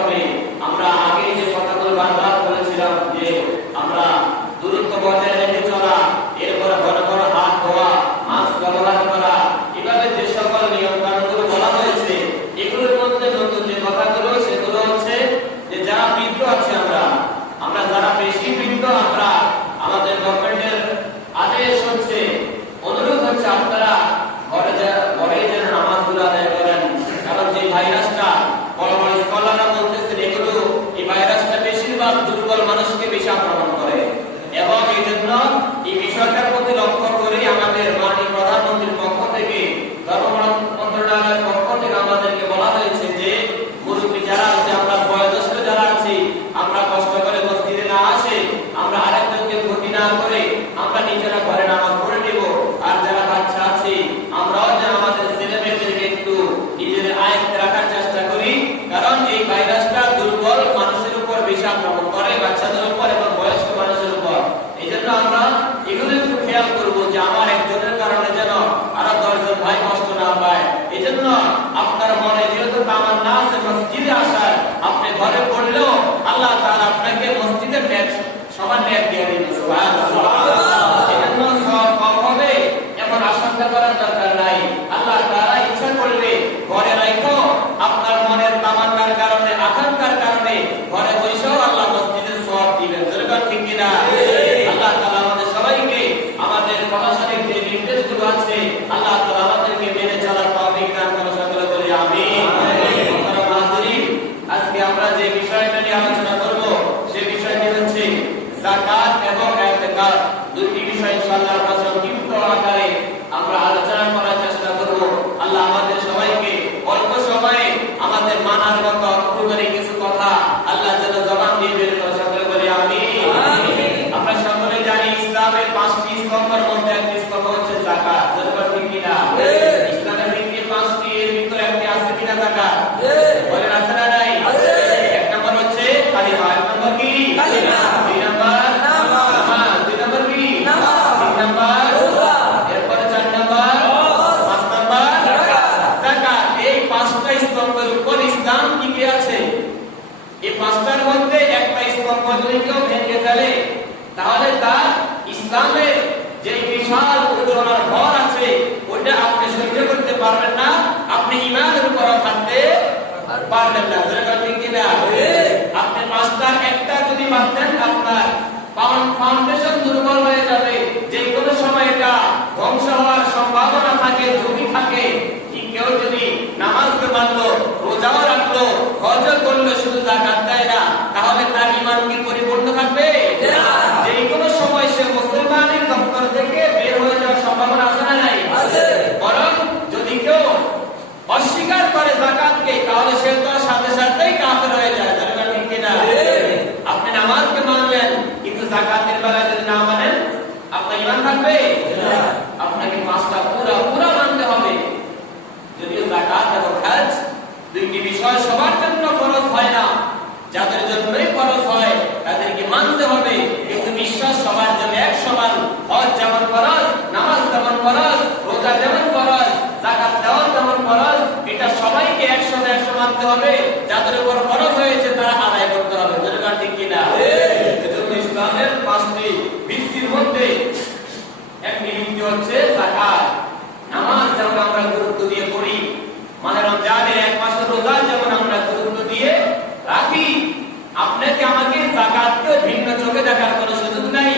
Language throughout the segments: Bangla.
হবে। আমরা আগে যে কথাগুলো বারবার বলেছিলাম যে আমরা দূরত্ব বজায় রেখে চলা, এরপরে ঘন ঘন হাত ধোয়া, মাস্ক ব্যবহার করা, এভাবে যে সকল নিয়ম কানুনগুলো বলা হয়েছে, এগুলোর মধ্যে নতুন যে কথাগুলো সেগুলো হচ্ছে যে যারা বৃদ্ধ আছে আমরা যারা বেশি বৃদ্ধ, আমরা আমাদের গভর্নমেন্টের আদেশ হচ্ছে, অনুরোধ হচ্ছে আপনারা ঘরে যেন নামাজগুলো আদায় করেন। কারণ যে ভাইরাসটা বড় বড় স্কলাররা বলতেছেন এগুলো, এই ভাইরাসটা বেশিরভাগ দুর্বল মানুষকে বেশি আক্রমণ করে, এবং এই জন্য এই বিষয়টার প্রতি লক্ষ্য করে আমাদের মাননীয় প্রধানমন্ত্রীর পক্ষ থেকে, ধর্ম মন্ত্রণালয়ের পক্ষ থেকে আমাদেরকে বলা হয়েছে যে মুরব্বী যারা আছে, আমরা বয়োজ্যেষ্ঠ যারা আছি, আমরা কষ্ট করে মসজিদে না আসে, আমরা আরেকজনকে ক্ষতি না করে আমরা নিজেরা ঘরে নামাজ পড়ে নিব। আর যারা বাচ্চা আছে আমরাও যেন আমাদের ছেলে মেয়েদেরকে একটু নিজেদের আয়ত্তে রাখার চেষ্টা করি, কারণ এই ভাইরাসটা দুর্বল মানুষের উপর বেশি আক্রমণ করে, বাচ্চাদের উপর এবং বয়স্ক মানুষের উপর। এই জন্য আমরা এগুলো একটু খেয়াল করবো যে আমার একজনের কারণে যেন আরো 10 জন ভাই কষ্ট না পায়। এই জন্য আপনার মনে যেহেতু তামান্না আছে মসজিদে আসার, আপনি ঘরে পড়লেও আল্লাহ তাআলা আপনাকে মসজিদের ন্যায় সমান ন্যায় দিয়ে দিবেন। সুবহানাল্লাহ। এই জন্য সব কম হবে এমন আশঙ্কা করার দরকার নাই। আল্লাহ তাআলা ইচ্ছা করলে ঘরে রাখো, আপনার মনের তামান্নার কারণে, আকাঙ্ক্ষার কারণে ঘরে বসেও আল্লাহ মসজিদের সওয়াব দিবেন। যেরকম ঠিক কিনা? আল্লাহ তাআলা আমাদের সবাইকে আমাদের প্রশাসনিক যে নির্দেশগুলো আছে আল্লাহ তাআলা আমাদেরকে মেনে চলার তৌফিক দান করুন। সকলে বলি আমিন। আজকে আমরা যে বিষয়টা নিয়ে আলোচনা করব সেই বিষয়টি হচ্ছে যাকাত এবং ইতিকাফ। দুটি বিষয় ইনশাআল্লাহ আমরা সংক্ষিপ্ত আকারে আমরা আলোচনা করার চেষ্টা করব। আল্লাহ আমাদের সবাইকে অল্প সময়ে আমাদের মানার মতো অক্ষরে কিছু কথা আল্লাহ যেন জবান দিয়ে বের করে। সকলে বলি আমিন। আমরা সকলে জানি ইসলামের 5টি স্তম্ভের মধ্যে একটি স্তম্ভ হচ্ছে যাকাত। যেটা ঠিক কিনা? ইসলামের ভিত্তি 5টি, এর ভিতরে একটি আছে কিনা যাকাত? বলেন আছে না নাই? আছে। এক নম্বর হচ্ছে কালিমা। এক নম্বর কি? কালিমা। দুই নম্বর নামাজ। দুই নম্বর কি? নামাজ। তিন নম্বর রোজা। এরপরে 4 নম্বর, 5 নম্বর যাকাত। এই 5টা স্তম্ভের উপর ইসলাম টিকে আছে। এই 5টার মধ্যে একটা স্তম্ভ যদি কেউ ভেঙে ফেলে তাহলে তার ইসলামের যে বিশাল ওজনের ভর আছে ওটা আপনি সহ্য করতে পারবেন না, আপনি ঈমানের উপর থাকতে পারবেন না। যেটা ঠিক কিনা? আপনি 5টার একটা যদি বাদ দেন আপনার ফাউন্ডেশন দুর্বল হয়ে যাবে, যে কোনো সময় এটা ধ্বংস হওয়ার সম্ভাবনা থাকে, ঝুঁকি থাকে। কেউ যদি নামাজকে মানলো, রোজাও রাখলো, হজও করলো, শুধু যাকাত দেয় না, তাহলে তার ঈমান কি পরিপূর্ণ থাকবে? যে কোনো সময় সে মুসলমানের দপ্তর থেকে বের হয়ে যাওয়ার সম্ভাবনা আছে না নাই? আছে। বরং যদি কেউ অস্বীকার করে যাকাতকে তাহলে সে তো সাথে সাথেই কাফের হয়ে যায়। যেটা ঠিক কিনা? আপনি নামাজকে মানলেন কিন্তু যাকাতের বেলায় যদি না মানেন আপনার ঈমান থাকবে না। আপনাকে 5টা পুরো মানতে হবে। যদিও যাকাত এবং হজ দুইটি বিষয় সবার জন্য ফরজ হয় না, যাদের জন্যই ফরজ হয় তাদেরকে মানতে হবে, কিন্তু বিশ্বাস সবার জন্য এক সমান। হজ যেমন ফরজ, নামাজ যেমন ফরজ, রোজা যেমন ফরজ, যাকাত দেওয়া যেমন ফরজ, এটা সবাইকে 100 মানতে হবে। যাদের উপর ফরজ হয়েছে তারা আদায় করতে হবে। যেটা ঠিক কিনা? এজন্য ইসলামের 5টি ভিত্তির মধ্যে একটি ভিত্তি হচ্ছে যাকাত। নামাজ যেমন আমরা গুরুত্ব দিয়ে পড়ি, মাহে রমজানের 1 মাসের রোজা যেমন আমরা গুরুত্ব দিয়ে রাখি, আপনাকে আমাকে যাকাতকে ভিন্ন চোখে দেখার কোনো সুযোগ নাই।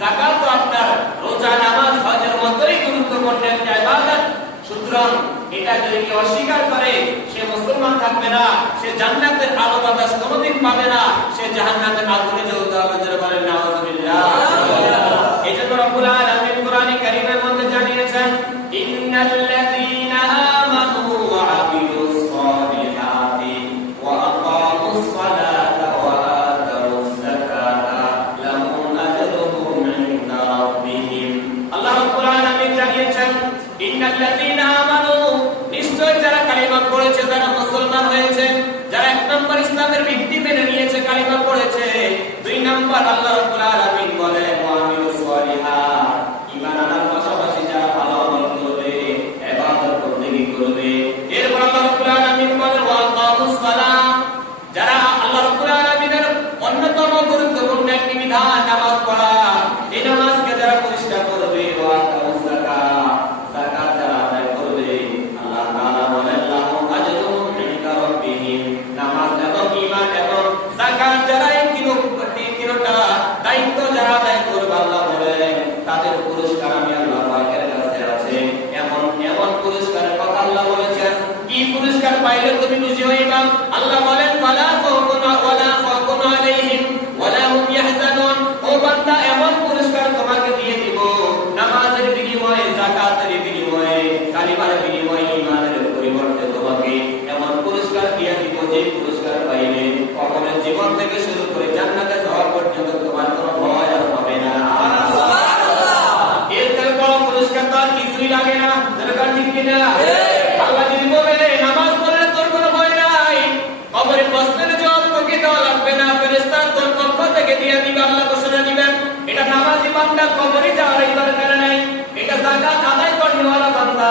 যাকাত তো আপনার রোজা, নামাজ, হজের মতোই গুরুত্বপূর্ণ একটা ইবাদত। সুতরাং এটা যদি কেউ অস্বীকার করে সে মুসলমান থাকবে না, সে জান্নাতের আলো বাতাস কোনোদিন পাবে না, সে জাহান্নামের আগুনে জ্বলতে হবে। যারা বলেন নাউযুবিল্লাহ। এজন্য রব্বুল আলামিন কোরআনে কারীমের মধ্যে জানিয়েছেন, ইন্নাল্লাযীনা আমানু ওয়া আমিলুস সালিহাতি ওয়া আকামুস সালাতা ওয়া আতাউজ যাকাতা লাহুম আজরুহুম ইনদা রাব্বিহিম। আল্লাহ রাব্বুল আলামিন জানিয়েছেন, ইন্নাল্লাযীনা আমানু, নিশ্চয় যারা কালিমা পড়েছে, যারা মুসলমান হয়েছে, যারা 1 নম্বর ইসলামের ভিত্তি মেনে নিয়েছে, কালিমা পড়েছে। 2 নম্বর আল্লাহ রাব্বুল আলামিন বলে ওয়া আমিলুস সালিহাত, ঈমান আনার পাশাপাশি যারা ভালো আমল করবে, ইবাদত বন্দেগী করবে। এরপর আল্লাহ রাব্বুল আলামিন বলে ওয়া আকামুস সালাত, যারা পাইলে তুমি খুশি হইবা। আল্লাহ বলেন ফালা খাউফুন ওয়ালা খাউফুন আলাইহিম ওয়ালা হুম ইয়াহজানুন। ও বান্দা, এমন পুরস্কার তোমাকে দিয়ে দিব, নামাজের বিনিময়ে, যাকাতের বিনিময়ে, কালিমার বিনিময়ে, ঈমানের পরিবর্তে তোমাকে এমন পুরস্কার দিয়ে দিব যে পুরস্কার পাইলে কবরের জীবন থেকে শুরু করে জান্নাতে যাওয়া পর্যন্ত তোমার কোনো ভয় আর হবে না। এর থেকে বড় পুরস্কার তো আর কিছুই লাগে না। দরকার ঠিক কিনা? আল্লাহ যদি বলে নামাজ পড়লে তোর কোনো ভয় নাই, কবরে প্রশ্নের জবাব তোকে দেওয়া লাগবে না, ফেরেশতা তোর পক্ষ থেকে দিয়ে দিবে, আল্লাহ ঘোষণা দিবেন। এটা নামাজি বান্দা কবরে যাওয়ার দরকার নাই। এটা যাকাত আদায় করেওয়ালা বান্দা,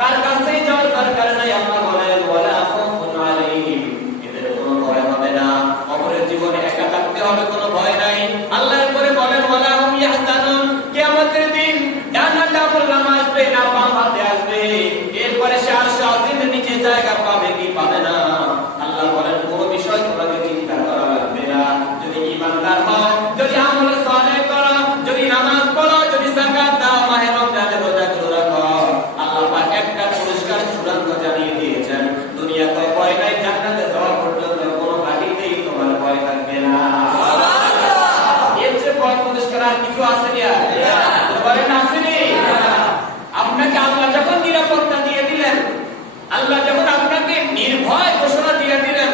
তার কাছেই যাওয়ার দরকার নাই। আল্লাহ বলেন ওয়ালা খাউফুন আলাইহিম, এদের কোনো ভয় হবে না। কবরের জীবনে একা থাকতে হবে, কোনো ভয় নাই। আল্লাহ এরপরে বলেন ওয়ালা হুম ইয়াহজানুন, কিয়ামতের দিন ডান হাতে আমলনামা আসবে না বাম হাতে আসবে। এরপরে সে আরশে আজিমের নিচে জায়গা পাবে কি পাবে না। আল্লাহ বলেন কোনো বিষয় তোমাকে চিন্তা করা লাগবে না। যদি ঈমানদার হও, যদি আমল সালেহ করো, যদি নামাজ পড়ো, যদি যাকাত দাও, মাহে রমজানের রোজাগুলো রাখো, আল্লাহ পাক একটা পুরস্কার চূড়ান্ত জানিয়ে দিয়েছেন। দুনিয়াতে ভয় নাই, জান্নাতে যাওয়া পর্যন্ত কোনো ঘাটিতেই তোমার ভয় থাকবে না। এর চেয়ে বড় পুরস্কার আর কিছু আছে কি? বলেন আসেনি? আপনাকে আল্লাহ যখন নিরাপত্তা দিয়ে দিলেন, আল্লাহ যখন আপনাকে নির্ভয় ঘোষণা দিয়ে দিলেন,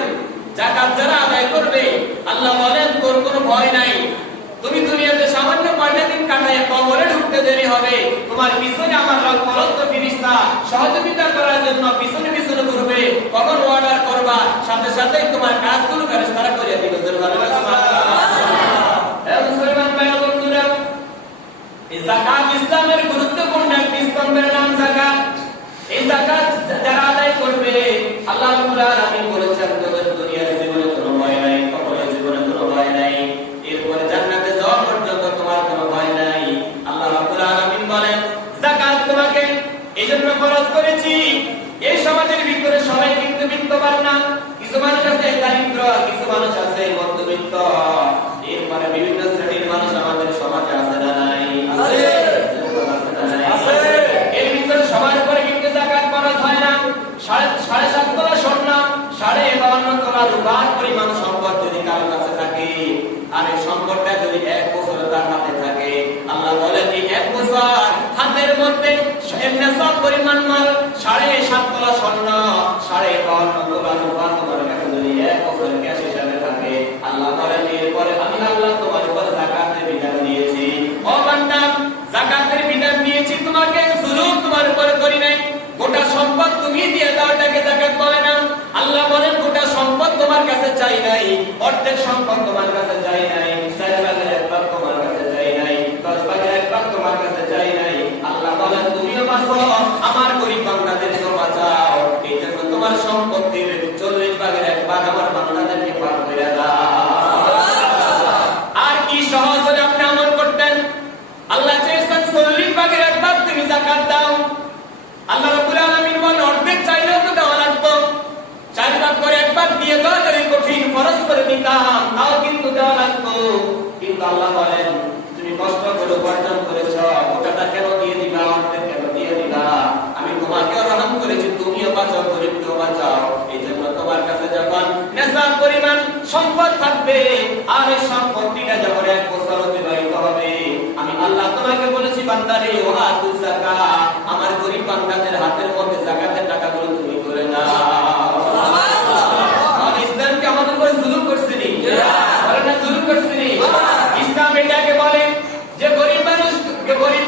যাকাত যারা আদায় করবে, আল্লাহ বলেন তোর কোনো ভয় নাই। তুমি দুনিয়াতে সামান্য কয়টা দিন কাটায় কবরে ঢুকতে দেরি হবে, তোমার পিছনে আমার রক্ত ফেরেশতা সহযোগিতা করার জন্য পিছনে পিছনে ঘুরবে। কখন অর্ডার করবা, সাথে সাথে তোমার কাজগুলো ফেরেশতারা করে দিবে। মুসলমান ভাই বন্ধুরা, এই যাকাত ইসলামের গুরুত্বপূর্ণ একটি স্তম্ভের নাম যাকাত। এই যাকাত যারা আদায় করবে, আল্লাহ রাব্বুল আলামিন বলেছেন তোদের দুনিয়ার জীবনে কোনো ভয় নাই, কবরের জীবনে কোনো ভয় নাই, এরপরে জান্নাতে যাওয়া পর্যন্ত তোমার কোনো ভয় নাই। আল্লাহ রাব্বুল আলামিন বলেন যাকাত তোমাকে এইজন্য ফরজ করেছি, এই সমাজের ভিতরে সবাই কিন্তু বিত্তবান না, কিছু মানুষ আছে দারিদ্র, কিছু মানুষ আছে মধ্যবিত্ত, এরপরে বিভিন্ন শ্রেণীর মানুষ আমাদের সমাজে আছে না নাই? আছে। এর ভিতরে সবার উপরে কিন্তু যাকাত ফরজ হয় না। 7.5 তোলা স্বর্ণ, 52 তোলা রূপার পরিমাণ সম্পদ যদি কারো কাছে থাকে, আর এই সম্পদটা যদি 1 বছর তার হাতে থাকে, আল্লাহ বলেন এই 1 বছর হাতের মধ্যে নেশাব পরিমাণ মাল, 7.5 তোলা স্বর্ণ, 52 তোলা রূপা তোমার কাছে যদি 1 বছর ক্যাশ হিসাবে থাকে, আল্লাহ বলেন এরপরে আমি আল্লাহ তোমার উপর যাকাতের বিধান দিয়েছি। ও বান্দা, যাকাতের বিধান দিয়েছি তোমাকে, জুলুম তোমার উপর করি নাই। গোটা সম্পদ তুমি দিয়ে দাও, এটাকে যাকাত বলে না। আল্লাহ বলেন গোটা সম্পদ তোমার কাছে চাই নাই, অর্ধেক সম্পদ তোমার কাছে চাই নাই, 4/1 তোমার কাছে চাই নাই, 10/1 তোমার কাছে চাই নাই। আল্লাহ বলেন তুমিও বাঁচো, আমার গরিব বান্দাদেরকে বাঁচাও। এই জন্য তোমার সম্পত্তির 40/1 আমার বান্দাদেরকে ভাগ করে দাও। আর কি সহজ হলে আপনি আমল করতেন? আল্লাহ চেয়েছেন 40/1 তুমি যাকাত দাও। আল্লাহ রাব্বুল আলামিন বলেন অর্ধেক চাইলেও তো দেওয়া লাগতো, 4/1 দিয়ে দাও, যদি কঠিন ফরজ করে দিতাম তাও কিন্তু দেওয়া লাগতো। কিন্তু আল্লাহ বলেন তুমি কষ্ট করে উপার্জন করেছ, ওটাটা কেন দিয়ে দিবা, অর্ধেক কেন দিয়ে দিবা? আমি তোমাকেও রহম করেছি, তুমিও বাঁচাও, গরিবকেও বাঁচাও। এই জন্য তোমার কাছে যখন নেশাব পরিমাণ সম্পদ থাকবে, আর এই সম্পত্তিটা যখন 1 বছর অতিবাহিত হবে, আমি আল্লাহ তোমাকে বলেছি বান্দারে ওয়া তুজ যাকাত, আমার গরিব বান্দাদের হাতের মধ্যে যাকাতের টাকাগুলো তুমি করে দাও। সুবহানাল্লাহ। ইসলামকে আমাদের উপর জুলুম করছে নি? বলে না জুলুম করছে নি? ইসলাম এটাকে বলে যে গরিব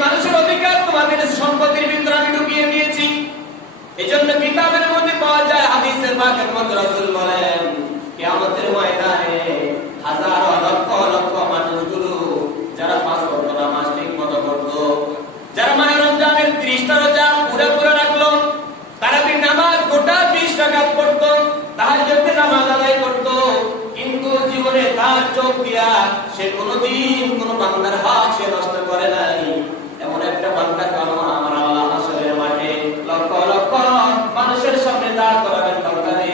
মানুষের অধিকার তোমাদের সম্পত্তির ভিতরে আমি ঢুকিয়ে দিয়েছি। এজন্য কিতাবের মধ্যে পাওয়া যায়, হাদিসের পাকের মধ্যে রাসূল বলেন কিয়ামতের ময়দানে হাজার লক্ষ লক্ষ মানুষগুলো যারা 5 ওয়াক্ত নামাজ ঠিকমতো পড়তো, যারা মাহে রমজানের 30টা রোজা পুরো রাখলো, তারাবির নামাজ গোটা 20 রাকাত পড়তো, তাহাজ্জুদের নামাজ আদায় করতো, কিন্তু জীবনে তার চোখ দিয়া সে কোনোদিন কোনো বান্দার হক সে নষ্ট করে নাই। এমন একটা বান্দা কানো আমার আল্লাহ হাসরের মাঠে লক্ষ লক্ষ মানুষের সামনে দাঁড় করাবেন, বান্দারে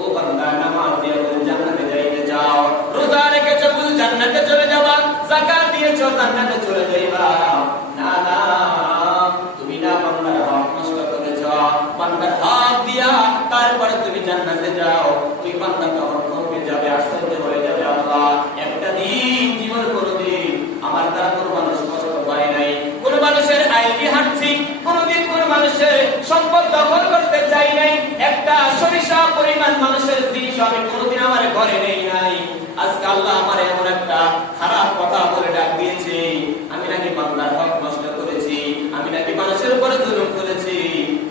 ও বান্দা নামাজ দিয়ে জান্নাতে যাইতে যাও, রোজা রেখেছো বুঝ জান্নাতে চলে যাবা, যাকাত দিয়েছো জান্নাতে চলে যাইবা। না না, তুমি না বান্দার হক নষ্ট করেছো, বান্দার হক দিয়া তারপরে তুমি আমি কোনোদিন আমার ঘরে নেই নাই, আজকে আল্লাহ আমার এমন একটা খারাপ কথা বলে ডাক দিয়েছে, আমি নাকি বান্দার হক নষ্ট করেছি, আমি নাকি মানুষের উপরে জুলুম করেছি।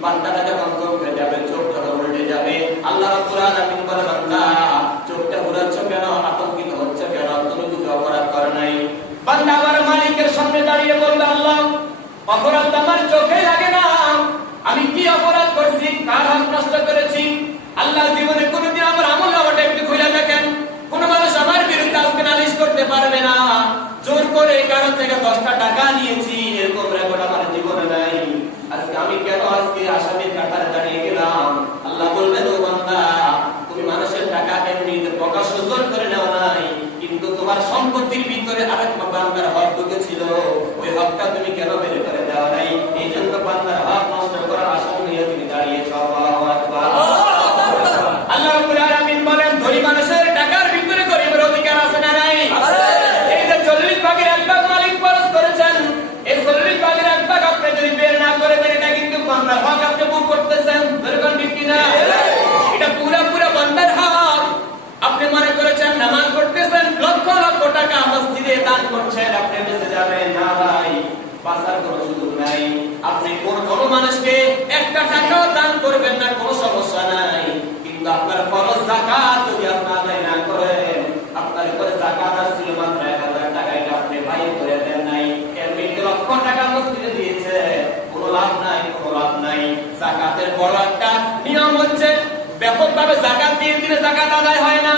বান্দাটা যখন চোখে যাবে, চোখটা উল্টে যাবে, আল্লাহ রাব্বুল আলামিন বলে, বান্দা চোখটা ঘুরাচ্ছ কেন, আতঙ্কিত হচ্ছে কেন, তুমি কিছু অপরাধ করো নাই। বান্দা আমার মালিকের সামনে দাঁড়িয়ে বলবে, আল্লাহ অপরাধ আমার চোখে লাগে না, আমি কি অপরাধ করছি, কার হক নষ্ট করেছি? আল্লাহ জীবনে কোনোদিন আমার আমল নামাটা একটু খুলে দেখেন, কোন মানুষ আমার বিরুদ্ধে আজকে নালিশ করতে পারবে না, জোর করে কারো থেকে 10টা টাকা নিয়েছি এরকম রেকর্ড আমার জীবনে নাই। আজকে আমি কেন আজকে আসামির কাতারে দাঁড়িয়ে গেলাম? আল্লাহ বলবেন, ও বান্দা তুমি মানুষের টাকা এমনিতে প্রকাশ্য জোর করে নেওয়া নাই, কিন্তু তোমার সম্পত্তির ভিতরে আরেক বান্দার হক ঢুকেছিল, ওই হকটা তুমি কেন বের করে দেওয়া নাই? এই জন্য বান্দার হক নষ্ট করার আসামি হয়ে তুমি দাঁড়িয়েছ। আল্লাহু আকবার। আল্লাহ রাব্বুল আলামিন বলেন, ধনী মানুষের টাকার ভিতরে গরিবের অধিকার আছে না নাই? এই যে 40 ভাগের 1 ভাগ মালিক খরচ করেছেন, এই 40 ভাগের 1 ভাগ আপনি যদি বের না করে দেন, এটা কিন্তু বান্দার হক আপনি ভোগ করতেছেন। ধরবেন ঠিক কি না? এটা পুরো বান্দার হক। আপনি মনে করেছেন নামাজ পড়তেছেন, লক্ষ লক্ষ টাকা মসজিদে দান করছেন, আপনি বেঁচে যাবেন না ভাই, বাঁচার কোনো সুযোগ নাই। আপনি কোন মানুষকে 1টা টাকাও দান করবেন না, কোনো সমস্যা নাই, কিন্তু আপনার ফরজ যাকাত যদি আপনি আদায় না করেন, আপনার উপরে যাকাত আসছিল মাত্র 1000 টাকা, এটা আপনি বাইর করে দেন নাই, এমনিতে লক্ষ টাকা মসজিদে দিয়েছে, কোনো লাভ নাই, কোনো লাভ নাই। যাকাতের বড় একটা নিয়ম হচ্ছে, ব্যাপকভাবে যাকাত দিয়ে দিলে যাকাত আদায় হয় না,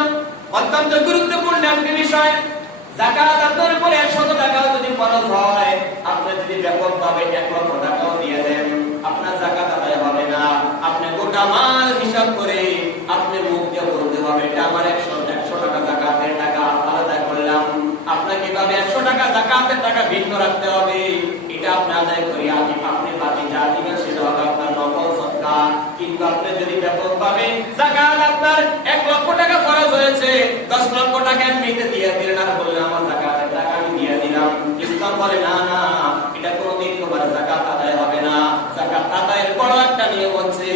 অত্যন্ত গুরুত্বপূর্ণ একটি বিষয়। যাকাত আপনার উপরে 100 টাকাও যদি ফরজ হয়, আপনি যদি ব্যাপকভাবে 1 লক্ষ টাকাও দিয়ে দেন, আপনার যাকাত আদায় হবে না। আপনি গোটা মাল হিসাব করে আপনি মুখ দিয়ে বলতে হবে, এটা আমার 100 টাকা যাকাতের টাকা আলাদা করলাম। আপনাকে কিভাবে 100 টাকা যাকাতের টাকা ভিন্ন রাখতে হবে, এটা আপনি আদায় করি, আপনি বাকি যা দিবেন সেটা হবে আপনার নফল সদকা। কিন্তু আপনি যদি ব্যাপকভাবে যাকাত আপনার 1 লক্ষ টাকা খরচ হয়েছে, 10 লক্ষ টাকা এমনিতে দিয়ে দিলেন, আর বললেন আমার যাকাতের টাকা আমি দিয়ে দিলাম, ইসলাম বলে না না, এটা কোনোদিন তোমার যাকাত আদায় হবে না। যাকাত আদায়ের বড় একটা নিয়ম হচ্ছে,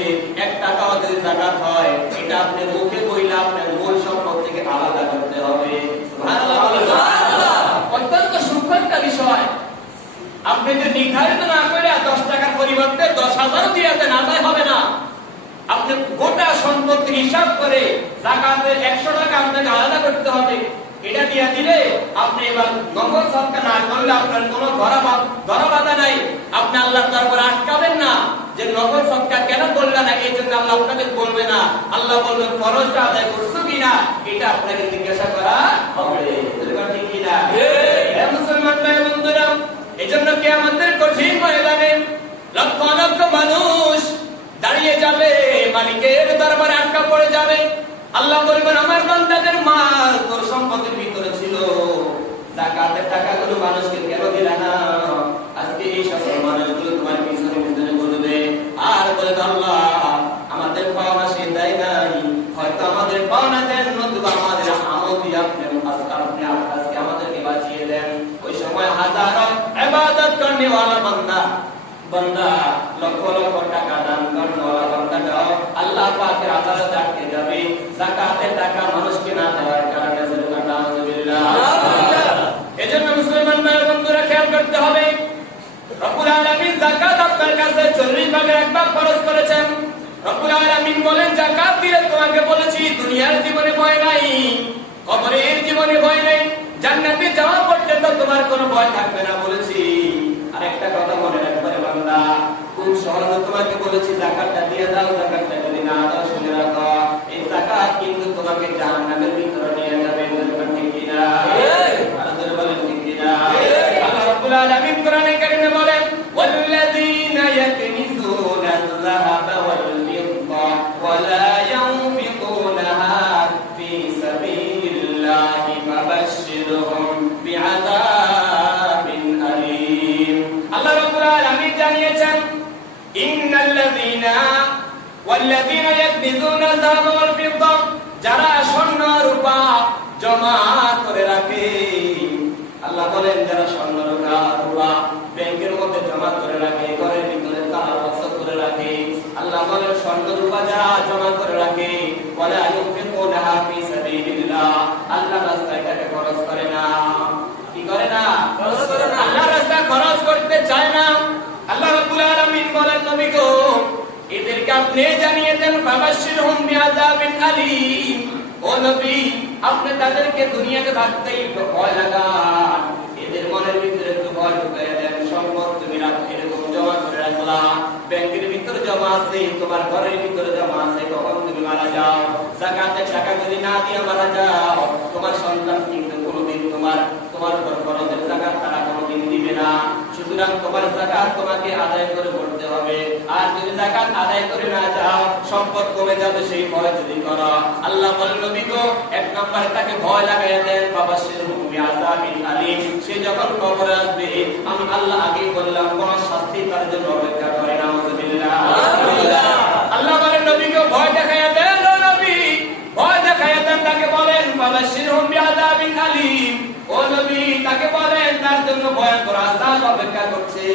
1 টাকাও যদি যাকাত হয়, এটা আপনি মুখে কইলে আপনার মূল সম্পদ থেকে আলাদা করতে হবে। সুবহানাল্লাহ, সুবহানাল্লাহ। অত্যন্ত সূক্ষ্ম একটা বিষয়। আপনি যদি নির্ধারিত না করে 10 টাকার পরিবর্তে 10,000 দিয়ে দেন, আদায় হবে না। আপনি গোটা সম্পত্তি হিসাব করে যাকাতের 100 টাকা আপনাকে আলাদা করতে হবে, এটা দিয়ে দিলে আপনি এবার নফল সদকা না করলে আপনার কোনো ধরা বাধা নাই। আপনি আল্লাহর দরবারে আটকাবেন না যে নফল সদকা কেন করলেন না, এই জন্য আল্লাহ আপনাকে বলবে না, আল্লাহ বলবেন ফরজটা আদায় করছো কিনা, এটা আপনাকে জিজ্ঞাসা করা হবে। ঠিক কিনা? হে মুসলমান ভাই বন্ধুরা, এজন্য কিয়ামতের কঠিন ময়দানে লক্ষ লক্ষ মানুষ দাঁড়িয়ে যাবে, মালিকের দরবারে আটকা পড়ে যাবে। আল্লাহ বলবেন, আমার বান্দাদের মাল তোর সম্পদের ভিতরে ছিল, যাকাতের টাকাগুলো মানুষকে কেন দিলা না? আজকে এই সকল মানুষগুলো তোমার পিছনে পিছনে বলবে, আর বলবে, আল্লাহ আমাদের পাওনা সে দেয় নাই, হয়তো আমাদের পাওনা দেন, নতুবা আমাদের আমল দিয়ে আপনি আজকে আমাদেরকে বাঁচিয়ে দেন। ওই সময় হাজারো ইবাদত করনেওয়ালা বান্দা লক্ষ লক্ষ টাকা দান করনেওয়ালা বান্দাটাও আল্লাহ পাকের আদালতে আটকে যাবে, যাকাতের টাকা মানুষকে না দেওয়ার কারণে। এজন্য মুসলমান ভাই বন্ধুরা খেয়াল করতে হবে, রব্বুল আলামিন যাকাত আপনার কাছে 40 ভাগের 1 ভাগ খরচ করেছেন। রব্বুল আলামিন বলেন, যাকাত দিলে তোমাকে বলেছি দুনিয়ার জীবনে ভয় নাই, কবরের জীবনে ভয় নাই, জান্নাতে যাওয়া পর্যন্ত তোমার কোনো ভয় থাকবে না বলেছি। আরেকটা কথা মনে রাখবে বান্দা, খুব সহজে তোমাকে বলেছি যাকাতটা দিয়ে দাও, যাকাতটা যদি না দাও শুনে রাখো, এই যাকাত কিন্তু তোমাকে জাহান্নামের ভিতরে নিয়ে যাবে। ঠিক কি না? আল্লাহ বলেন ঠিক কি না? আল্লাহ রাব্বুল আলামিন কোরআনে কারিমে বলেন, ওয়াল্লাযীনা ইয়াকনিজুনা আয-যাহাবা ওয়াল-ফিদ্দা ওয়া লা ইউনফিকুনাহা ফী সাবিলিল্লাহি ফাবাশশিরহুম বিআযাবিন আলীম। আল্লাহ রাব্বুল আলামিন জানিয়েছেন, ইন্নাল্লাযীনা ওয়াল্লাযীনা ইয়াকনিজুনা আয-যাহাবা ওয়াল-ফিদ্দা, যারা স্বর্ণ রূপা জমা করে রাখে। আল্লাহ বলেন, যারা স্বর্ণ রূপা ব্যাংকের মধ্যে জমা করে রাখে, ঘরের ভিতরে তালা বন্ধ করে রাখে। আল্লাহ বলেন, স্বর্ণ রূপা যারা জমা করে রাখে, ওয়ালা ইউনফিকুনা ইউনফিকুনাহা ফি সাবিলিল্লাহ, আল্লাহর রাস্তায় টাকা খরচ করে না। কি করে না? খরচ করে না। আল্লাহর রাস্তায় খরচ করতে চায় না। আল্লাহ রাব্বুল আলামিন বলেন, নবী গো, এদেরকে আপনি জানিয়ে দেন, ফাবাশশিরহুম বিআযাবিন আলীম। ও নবী, আপনি তাদেরকে দুনিয়াতে থাকতেই একটু ভয় লাগান, এদের মনের ভিতরে একটু ভয় ঢুকিয়ে দেন। সম্পদ তুমি এরকম জমা করে রাখলা, ব্যাংকের ভিতরে জমা আছে, তোমার ঘরের ভিতরে জমা আছে, কখন তুমি মারা যাও, যাকাতের টাকা যদি না দিয়ে মারা যাও, তোমার সন্তান কিন্তু কোনোদিন তোমার উপর ফরজের যাকাত তারা কোনোদিন দিবে না। সুতরাং তোমার যাকাত তোমাকে আদায় করে করতে হবে। আর যদি যাকাত আদায় করে না যাও, সম্পদ কমে যাবে, সেই ভয় যদি করো। আল্লাহ বলেন, নবী গো, এক নম্বরে তাকে ভয় লাগাইয়া দেন, ফাবাশশিরহুম বিআযাবিন আলীম। সে যখন কবরে আসবে, আমি আল্লাহ আগেই বললাম, কোন শাস্তি তার জন্য অপেক্ষা করে না। নাউযুবিল্লাহ। আল্লাহ বলেন, নবী গো, ভয় দেখাইয়া দেন, ও নবী, ভয় দেখাইয়া দেন, তাকে বলেন ফাবাশশিরহুম বিআযাবিন আলীম। ও নবী, তাকে বলেন তার জন্য ভয়ঙ্কর আযাব অপেক্ষা করছে।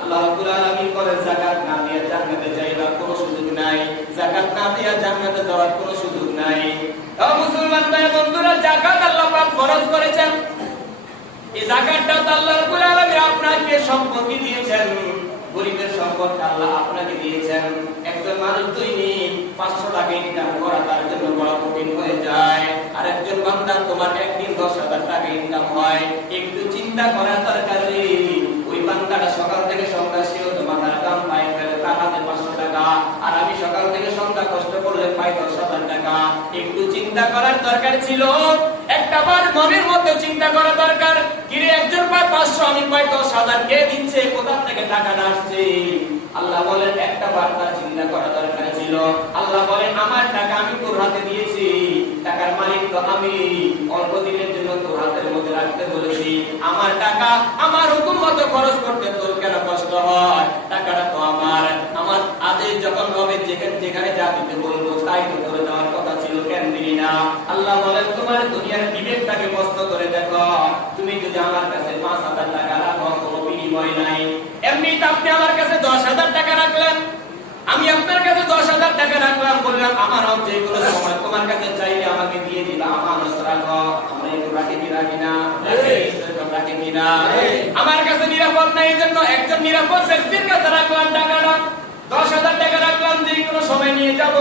আল্লাহ রাব্বুল আলামিন বলেন, যাকাত না দিয়ে জান্নাতে যাইবার কোনো সুযোগ নাই, যাকাত না দিয়ে জান্নাতে যাওয়ার কোনো সুযোগ নাই। ও মুসলমান ভাই বন্ধুরা, যাকাত আল্লাহ পাক ফরজ করেছেন। এই যাকাতটা আল্লাহ রাব্বুল আলামিন আপনাকে সম্পত্তি দিয়েছেন, গরিবের সম্পদ আল্লাহ আপনাকে দিয়েছেন। একজন মানুষ দৈনিক 500 টাকা ইনকাম করা তার জন্য বড় কঠিন হয়ে যায়। আর একজন বান্দা তোমার একদিন 10,000 টাকা ইনকাম হয়, একটু চিন্তা করার দরকার নেই। ওই বান্দাটা সকাল থেকে সন্ধ্যা সেও তো মাথার দাম পায়, তার হাতে 500 টাকা, আর আমি সকাল থেকে সন্ধ্যা কষ্ট করলে পাই 10,000 টাকা। একটু চিন্তা করার দরকার ছিল, একটা বার মনের মধ্যে চিন্তা করা দরকার, কিরে একজন পায় 500, আমি পাই 10,000, কে দিচ্ছে, কোথা থেকে টাকাটা আসছে? আল্লাহ বলেন, একটা বার তার চিন্তা করা দরকার ছিল। আল্লাহ বলেন, আমার টাকা আমি তোর হাতে দিয়েছি, টাকার মালিক তো আমি, অল্প দিনের জন্য তোর হাতের মধ্যে রাখতে বলেছি। আমার টাকা আমার হুকুম মতো খরচ করতে তোর কেন কষ্ট হয়? টাকাটা তো আমার আদেশ যখন হবে, যেখানে যা দিতে বলবো তাই তো করে দেওয়ার কথা ছিল, কেন দিলি না? আল্লাহ বলেন, তোমার দুনিয়ার বিবেকটাকে প্রশ্ন করে দেখো, তুমি যদি আমার কাছে 5,000 টাকা রাখো, কোনো বিনিময় নাই। এমনি তো আপনি আমার কাছে 10,000 টাকা রাখলেন, আমি আপনার কাছে 10,000 টাকা রাখলাম, বললাম আমার যে কোনো সময় তোমার কাছে চাইলে আমাকে দিয়ে দিবা, আমার রাখো। আমরা একটু রাখি কি রাখি না? রাখি কি না? আমার কাছে নিরাপদ নাই, এই জন্য একজন নিরাপদ ব্যক্তির কাছে রাখলাম টাকাটা, 10,000 টাকা রাখলাম, যে কোনো সময় নিয়ে যাব।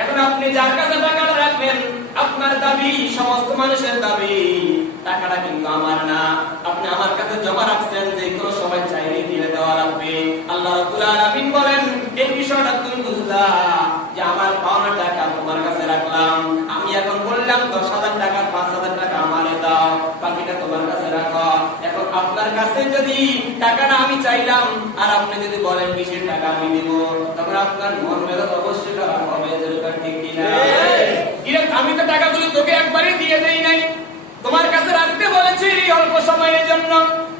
এখন আপনি যার কাছে টাকাটা রাখলেন, আপনার দাবি সমস্ত মানুষের দাবি, টাকাটা কিন্তু আমার না, আপনি আমার কাছে জমা রাখছেন, যে কোনো সময় চাইলে দিয়ে দেওয়া লাগবে। আল্লাহ রাব্বুল আলামিন বলেন, এই বিষয়টা তুমি বুঝলা, যে আমার পাওনা টাকা তোমার কাছে রাখলাম, আমি এখন বললাম 10,000 টাকা, 5,000 টাকা আমারে দাও, বাকিটা তোমার কাছে রাখো। এখন আপনার কাছে যদি টাকাটা আমি চাইলাম, আর আপনি যদি বলেন কিসের টাকা আমি দিব, তখন আপনার মন মেজাজ অবশ্যই খারাপ হবে, যেটা ঠিক কিনা? আমি তো টাকাগুলো তোকে একবারই দিয়ে দেই নাই, তোমার কাছে রাখতে বলেছি অল্প সময়ের জন্য,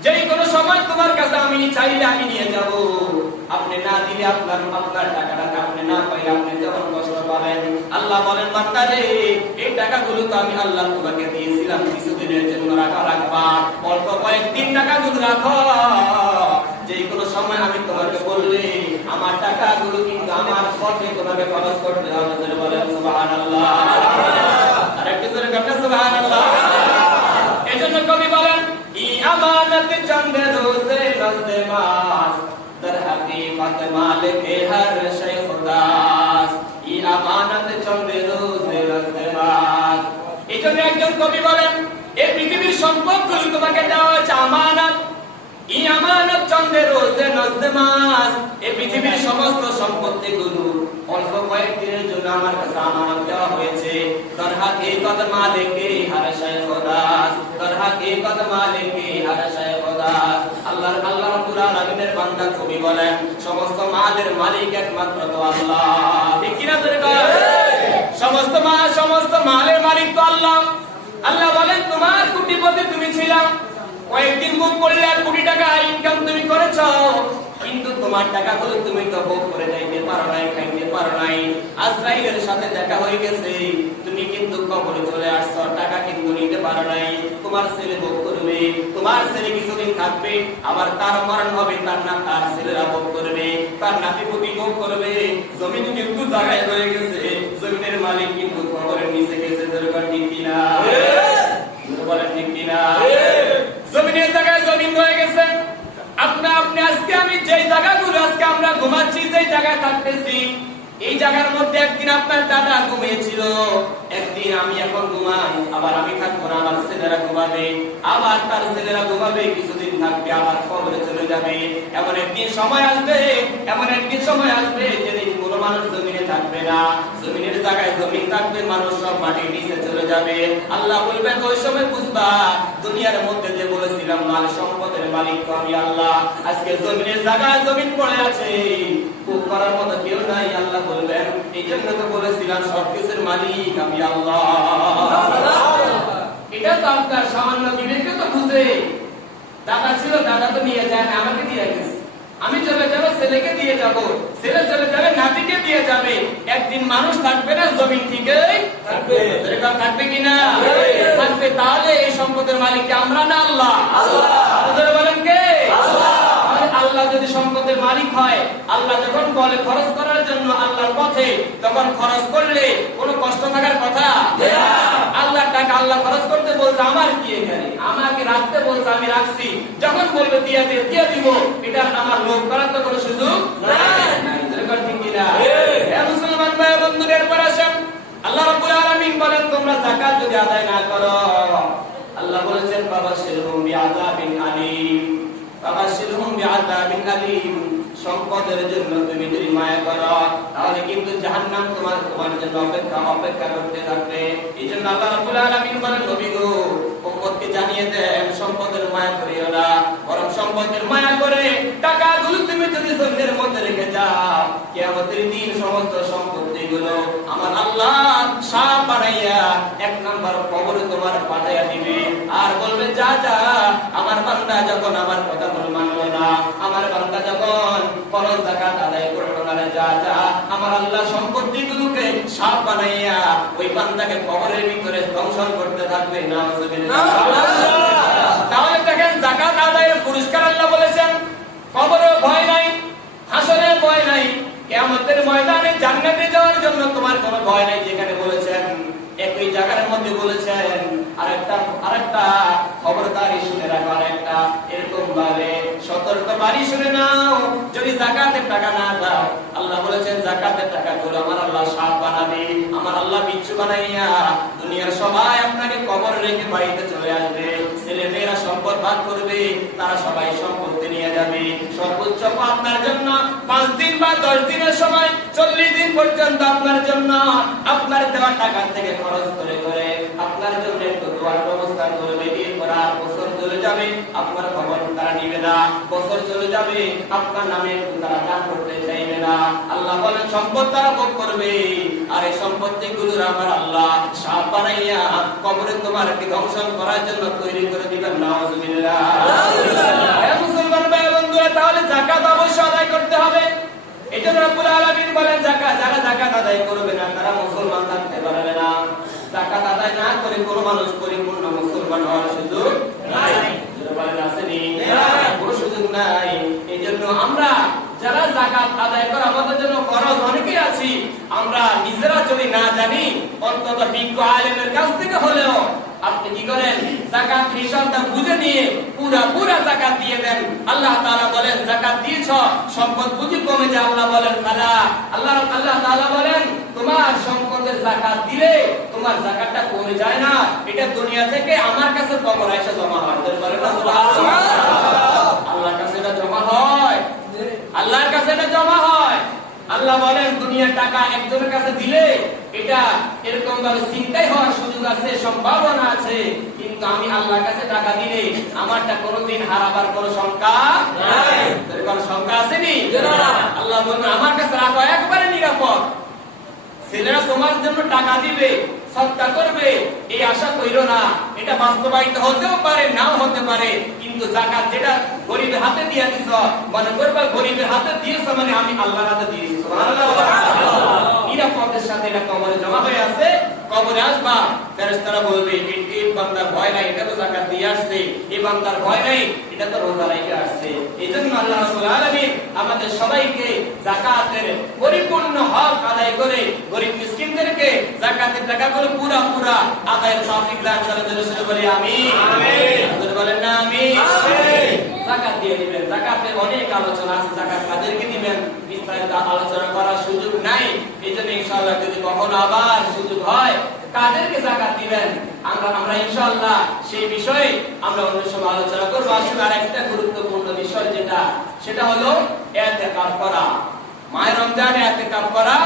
যেই কোনো সময় তোমার কাছে আমি চাইলে আমি নিয়ে যাব। আপনি না দিলে আপনার টাকাটা আপনি না পাইলে আপনি যখন কষ্ট পাবেন। আল্লাহ বলেন, বান্দা রে, এই টাকাগুলো তো আমি আল্লাহ তোমাকে দিয়েছিলাম কিছুদিনের জন্য, রাখবা, অল্প কয়েকদিন টাকাগুলো রাখো, যেই কোনো সময় আমি তোমাকে বললে আমার টাকাগুলো কিন্তু আমার পথে তোমাকে খরচ করতে হবে। বলেন সুবহানাল্লাহ। আরেকটু জোরে বলেন সুবহানাল্লাহ। এজন্য কবি বলেন, ই আমানত চন্দ রোজে নজদে মাস, দর হাকিকত মালিকে হর শে খুদাস। ই আমানত চন্দ রোজে নজদে মাস। এজন্য একজন কবি বলেন, এই পৃথিবীর সম্পদগুলো তোমাকে দেওয়া হয়েছে আমানত। ই আমানত চন্দ্রে রোজে নজদে মাস, এই পৃথিবীর সমস্ত সম্পত্তিগুলো অল্প কয়েকদিনের জন্য আমার কাছে আমানত দেওয়া হয়েছে। দর হাকিকত মালিকে হর শে খুদাস, দর হাকিকত মালিকে হর শে খুদাস। আল্লাহ রাব্বুল আলামিনের বান্দা কবি বলেন, সমস্ত মালের মালিক একমাত্র তো আল্লাহ। ঠিক কি না? সমস্ত মালের মালিক তো আল্লাহ। আল্লাহ বলেন, তোমার কোটিপতি তুমি ছিলা, কয়েকদিন ভোগ করলে আর কোটি টাকা ইনকাম তুমি করেছ, কিন্তু তোমার টাকাগুলো তুমি তো ভোগ করে যাইতে পারো নাই, খাইতে পারো নাই। আজরাইলের সাথে দেখা হয়ে গেছে, তুমি কিন্তু কবরে চলে আসছো, টাকা কিন্তু নিতে পারো নাই। তোমার ছেলে ভোগ করবে, তোমার ছেলে কিছুদিন থাকবে, আবার তার মরণ হবে, তার ছেলেরা ভোগ করবে, তার নাতিপুতি ভোগ করবে। জমিন কিন্তু জায়গায় রয়ে গেছে, জমিনের মালিক কিন্তু কবরের নিচে গেছে। দরকার ঠিক কিনা? বলেন ঠিক কিনা? জমিনের জায়গায় জমিন রয়ে গেছে। আপনি আজকে আমি যেই জায়গাগুলো আজকে আমরা ঘুমাচ্ছি, যেই জায়গায় থাকতেছি, এই জায়গার মধ্যে একদিন আপনার দাদা ঘুমিয়েছিল, একদিন আমি এখন ঘুমাই, আবার আমি থাকবো না, আমার ছেলেরা ঘুমাবে, আবার তার ছেলেরা ঘুমাবে, কিছুদিন থাকবে, আবার কবরে চলে যাবে। এমন একদিন সময় আসবে যেদিন কোনো মানুষ জমিনে থাকবে না, জমিনের জায়গায় জমিন থাকবে, মানুষ সব মাটির নিচে চলে যাবে। আল্লাহ বলবেন ওই সময় বুঝবা দুনিয়ার মধ্যে যে বলেছিলাম মাল সম্পদের মালিক আমি আল্লাহ, আজকে জমিনের জায়গায় জমিন পড়ে আছে, খুব করার মতো কেউ নাই। আল্লাহ বলবেন এই জন্য তো বলেছিলাম সবকিছুর মালিক আমি আল্লাহ। এটা তো আপনার সামান্য বিবেকে তো বুঝে। দাদা ছিল, দাদা তো নিয়ে যায় না, আমাকে দিয়ে গেছে, আমি চলে যাবো, ছেলেকে দিয়ে যাব, ছেলে চলে যাবে, নাতিকে দিয়ে যাবে। একদিন মানুষ থাকবে না, জমিন ঠিকই থাকবে। থাকবে কিনা? থাকবে। তাহলে এই সম্পদের মালিক আমরা না আল্লাহ? বলেন কে? আল্লাহ যদি সম্পদের মালিক হয়, আল্লাহ যখন বলে খরচ করার জন্য আল্লাহর পথে, তখন খরচ করলে কোনো কষ্ট থাকার কথা? আল্লাহর টাকা আল্লাহ খরচ করতে বলছে, আমার কি এখানে? আমাকে রাখতে বলছে, আমি রাখছি, যখন বলবে দিয়ে দিব, এটা আমার লোভ করার তো কোনো সুযোগ নাই। ঠিক কিনা? মুসলমান ভাই বন্ধুরা, এরপর আসেন আল্লাহ রাব্বুল আলামিন বলেন তোমরা যাকাত যদি আদায় না করো, আল্লাহ বলেছেন ফাবাশশিরহুম বিআযাবিন আলীম, ফাবাশশিরহুম বিআযাবিন আলীম, সম্পদের জন্য তুমি যদি মায়া করো তাহলে কিন্তু জাহান্নাম তোমার জন্য অপেক্ষা করতে থাকবে। এইজন্য আল্লাহ রাব্বুল আলামিন বলেন নবী গো উম্মতকে জানিয়ে দেন সম্পদের মায়া করিও না, বরং সম্পদের মায়া করে টাকাগুলো তুমি যদি জমিনের মধ্যে রেখে যাও, কিয়ামতের দিন সমস্ত সম্পত্তিগুলো আমার আল্লাহ সাপ বানাইয়া এক নাম্বার কবরে তোমার পাঠাইয়া দিবে, আর বলবে যা যা আমার বান্দা যখন আমার কথা মানলো না, আমার বান্দা যখন ফরজ যাকাত আদায় করলো না, যা যা আমার আল্লাহ সম্পত্তিগুলোকে সাপ বানাইয়া ওই বান্দাকে কবরের ভিতরে ধ্বংসন করতে থাকবে। নাউজুবিল্লাহ। তাহলে দেখেন যাকাত আদায়ের পুরস্কার আল্লাহ বলেছেন, কবরে ভয় নাই, হাসরে ভয় নাই, কিয়ামতের ময়দানে জান্নাতে যাওয়ার জন্য তোমার কোনো ভয় নাই। যেখানে বলেছেন একই জায়গার মধ্যে বলেছেন আরেকটা খবরদারি শুনে রাখো, আরেকটা এরকম ভাবে সতর্ক বাড়ি শুনে নাও, যদি যাকাতের টাকা না দাও, আল্লাহ বলেছেন যাকাতের টাকাগুলো আমার আল্লাহ সাপ বানাবে, আমার আল্লাহ বিচ্ছু বানাইয়া দুনিয়ার সবাই আপনাকে কবরে রেখে বাড়িতে চলে আসবে, ছেলে মেয়েরা সম্পদ ভাগ করবে, তারা সবাই সম্পত্তি নিয়ে যাবে। সর্বোচ্চ আপনার জন্য 5 দিন বা 10 দিনের সময় 40 দিন পর্যন্ত আপনার জন্য আপনার দেওয়া টাকা থেকে খরচ করে করে আপনার জন্য একটু দোয়ার ব্যবস্থা করবে। এরপর আর বছর চলে যাবে, আপনার খবর তারা নিবে না, বছর চলে যাবে, আপনার নামে তারা দান করতে চাইবে না। আল্লাহ বলেন সম্পদ তারা ভোগ করবে, আর এই সম্পত্তিগুলো আমার আল্লাহ সাপ বানাইয়া কবরে তোমাকে ধ্বংসন করার জন্য তৈরি করে দিবেন। নাউজুবিল্লাহ। মুসলমান ভাই বন্ধুরা, তাহলে যাকাত অবশ্যই আদায় করতে হবে। এজন্য রব্বুল আলামিন বলেন যারা যাকাত আদায় করবে না তারা মুসলমান থাকতে পারবে না। যাকাত আদায় না করে কোনো মানুষ পরিপূর্ণ মুসলমান হওয়ার সুযোগ নাই। বলেন আসেনি? কোনো সুযোগ নাই। এইজন্য আমরা যারা যাকাত আদায় করা আমাদের জন্য ফরজ অনেকেই আছি, আমরা নিজেরা যদি না জানি অন্তত বিজ্ঞ আলেমের কাছ থেকে হলেও আপনি কি করেন যাকাত হিসাবটা বুঝে নিয়ে পুরা যাকাত দিয়ে দেন। আল্লাহ তাআলা বলেন যাকাত দিয়েছ, সম্পদ বুঝি কমে যায়, আল্লাহ বলেন ফালা, আল্লাহ তাআলা বলেন তোমার সম্পদের যাকাত দিলে তোমার যাকাতটা কমে যায় না, এটা দুনিয়া থেকে আমার কাছে কবর এসে জমা হয়। আল্লাহর কাছে এটা জমা হয়, আল্লাহর কাছে এটা জমা হয়। আল্লাহ বলেন দুনিয়ার টাকা একজনের কাছে দিলে এটা এরকম ভাবে চিন্তাই হওয়ার সুযোগ আছে, সম্ভাবনা আছে, কিন্তু আমি আল্লাহর কাছে টাকা দিলে আমারটা কোনোদিন হারাবার কোনো শঙ্কা নাই। কোনো শঙ্কা আছে নি? আল্লাহ বলেন আমার কাছে রাখো, একবারে নিরাপদ। ছেলেরা তোমার জন্য টাকা দিবে, সদকা করবে, এই আশা কইরো না, এটা বাস্তবায়িত হতেও পারে নাও হতে পারে, কিন্তু যাকাত যেটা গরিবের হাতে দিয়ে দিছ, মনে করবা গরিবের হাতে দিয়েছ মানে আমি আল্লাহর হাতে দিয়েছি। সুবহানাল্লাহ। নিরাপদের সাথে এটা কবরে জমা হয়ে আছে, কবরে আসবা, ফেরেশতারা বলবে এই বান্দার ভয় নাই, এটা তো যাকাত দিয়ে আসছে, এই বান্দার ভয় নাই, এটা তো রোজা রেখে আসছে। এইজন্য আল্লাহ রাব্বুল আলামিন আমাদের সবাইকে যাকাতের পরিপূর্ণ হক আদায় করে গরিব মিসকিনদেরকে যাকাতের টাকাগুলো পুরা আদায়ের তৌফিক দান করেন। জোরে বলি আমিন। আমিন। জোরে বলেন না আমিন। আমিন। যাকাত দিয়ে দিবেন। যাকাতের অনেক আলোচনা আছে, যাকাত কাদেরকে দিবেন বিস্তারিত আলোচনা করার সুযোগ নাই। এইজন্য ইনশাআল্লাহ যদি কখনো আবার সুযোগ হয় কাদেরকে যাকাত দিবেন আমরা ইনশাআল্লাহ সেই বিষয়ে আমরা অন্য সময় আলোচনা করব। আসলে আরেকটা গুরুত্বপূর্ণ বিষয় সেটা হলো ইতিকাফ করা। মাহে রমজানে ইতিকাফ করা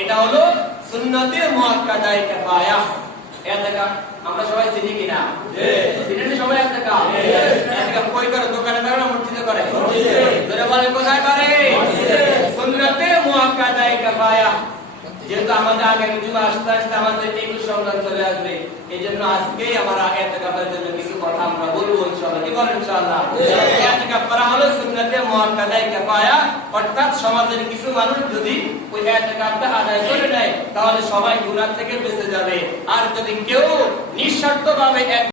এটা হলো সুন্নতে মুআক্কাদা কিফায়া। ইতিকাফ আমরা সবাই চিনি কিনা? চিনেন সবাই ইতিকাফ? ইতিকাফ কই করে? দোকানে করে না মসজিদে করে? ধরে বলে কোথায় করে? সুন্নতে মুআক্কাদা কিফায়া। যেহেতু আমাদের আগে কিছু আস্তে আস্তে আমাদের একটু সংজ্ঞা চলে আসবে, এই জন্য আজকে আমরা ইতিকাফের জন্য কিছু কথা আমরা বলবো ইনশাআল্লাহ। কি বলেন ইনশাআল্লাহ? ইতিকাফ করা হলো সুন্নতে মুআক্কাদা কিফায়া, অর্থাৎ সমাজের কিছু মানুষ যদি ওই ইতিকাফটা আদায় করে নেয় তাহলে সবাই গুনাহ থেকে বেঁচে যাবে। আর যদি কেউ নিঃশর্তভাবে